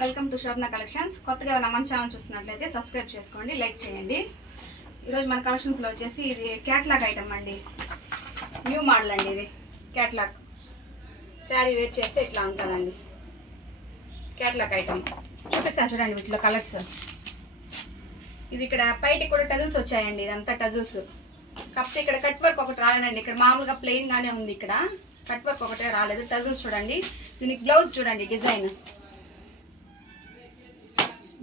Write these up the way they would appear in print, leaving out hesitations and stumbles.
Welcome to Shobhana collections. కొత్తగా మన channel చూస్తున్నట్లయితే సబ్స్క్రైబ్ చేసుకోండి, లైక్ చేయండి. ఈరోజు మన కలెక్షన్స్లో వచ్చేసి ఇది క్యాట్లాగ్ ఐటమ్ అండి, న్యూ మోడల్ అండి. ఇది క్యాట్లాగ్ శారీ వేర్ చేస్తే ఇట్లా ఉంటుందండి. క్యాట్లాగ్ ఐటమ్ చూపిస్తాను చూడండి, వీటిలో కలర్స్. ఇది ఇక్కడ పైకి కూడా టజిల్స్ వచ్చాయండి, ఇదంతా టజిల్స్. కాకపోతే ఇక్కడ కట్ వర్క్ ఒకటి రాలేదండి, ఇక్కడ మామూలుగా ప్లెయిన్గానే ఉంది. ఇక్కడ కట్ వర్క్ ఒకటే రాలేదు. టజిల్స్ చూడండి, దీనికి బ్లౌజ్ చూడండి, డిజైన్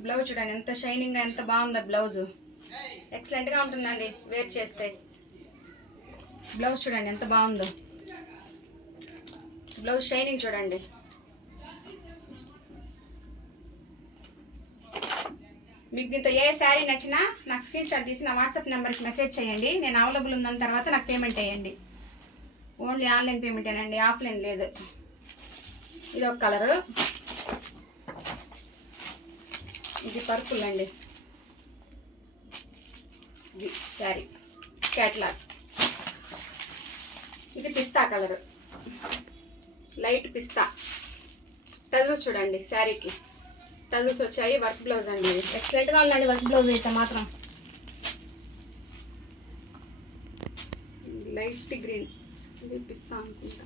బ్లౌజ్ చూడండి ఎంత షైనింగ్గా, ఎంత బాగుందో బ్లౌజ్. ఎక్సలెంట్గా ఉంటుందండి వేర్ చేస్తే. బ్లౌజ్ చూడండి ఎంత బాగుందో, బ్లౌజ్ షైనింగ్ చూడండి. మీకు దీంతో ఏ శారీ నచ్చినా నాకు స్క్రీన్ షాట్ తీసి నా వాట్సాప్ నెంబర్కి మెసేజ్ చేయండి. నేను అవైలబుల్ ఉందని తర్వాత నాకు పేమెంట్ వేయండి. ఓన్లీ ఆన్లైన్ పేమెంటేనండి, ఆఫ్లైన్ లేదు. ఇది ఒక కలరు, ఇది పర్పుల్ అండి. ఇది శారీ క్యాట్లాగ్. ఇది పిస్తా కలర్, లైట్ పిస్తా. టజిల్స్ చూడండి, శారీకి టజిల్స్ వచ్చాయి. వర్క్ బ్లౌజ్ అండి, ఇది ఎక్సలెంట్గా ఉందండి వర్క్ బ్లౌజ్ అయితే మాత్రం. లైట్ గ్రీన్, ఇది పిస్తా అనుకుంటా.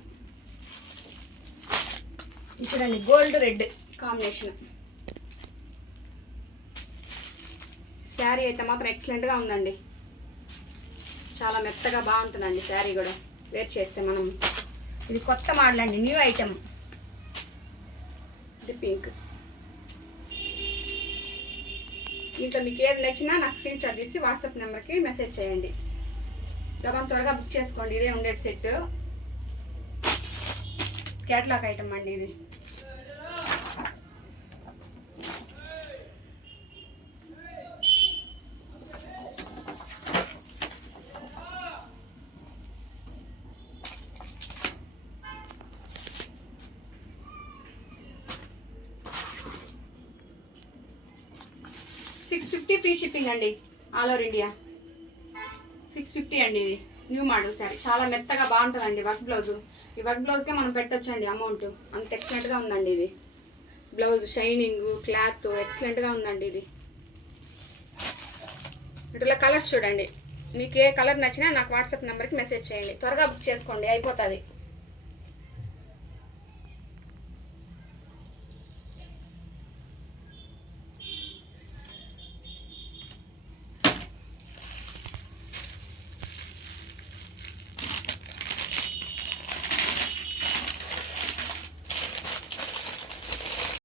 ఇది చూడండి గోల్డ్ రెడ్ కాంబినేషన్. శారీ అయితే మాత్రం ఎక్సలెంట్గా ఉందండి, చాలా మెత్తగా బాగుంటుందండి శారీ కూడా వేర్ చేస్తే మనం. ఇది కొత్త మోడల్ అండి, న్యూ ఐటమ్. ఇది పింక్. దీంట్లో మీకు ఏది నచ్చినా నాకు స్క్రీన్ షాట్ తీసి వాట్సాప్ నెంబర్కి మెసేజ్ చేయండి. గమని త్వరగా బుక్ చేసుకోండి. ఇదే ఉండేది సెట్, క్యాట్లాగ్ ఐటమ్ అండి ఇది. $650 ఫ్రీ షిప్పింగ్ అండి, ఆల్ ఓవర్ ఇండియా. 650 అండి. ఇది న్యూ మోడల్ శారీ, చాలా మెత్తగా బాగుంటుందండి వర్క్ బ్లౌజ్. ఈ వర్క్ బ్లౌజ్కే మనం పెట్టొచ్చండి అమౌంట్, అంత ఎక్సలెంట్గా ఉందండి ఇది. బ్లౌజ్ షైనింగ్, క్లాత్ ఎక్సలెంట్గా ఉందండి ఇది. ఇట్లా కలర్స్ చూడండి, మీకు ఏ కలర్ నచ్చినా నాకు వాట్సాప్ నెంబర్కి మెసేజ్ చేయండి. త్వరగా బుక్ చేసుకోండి, అయిపోతుంది.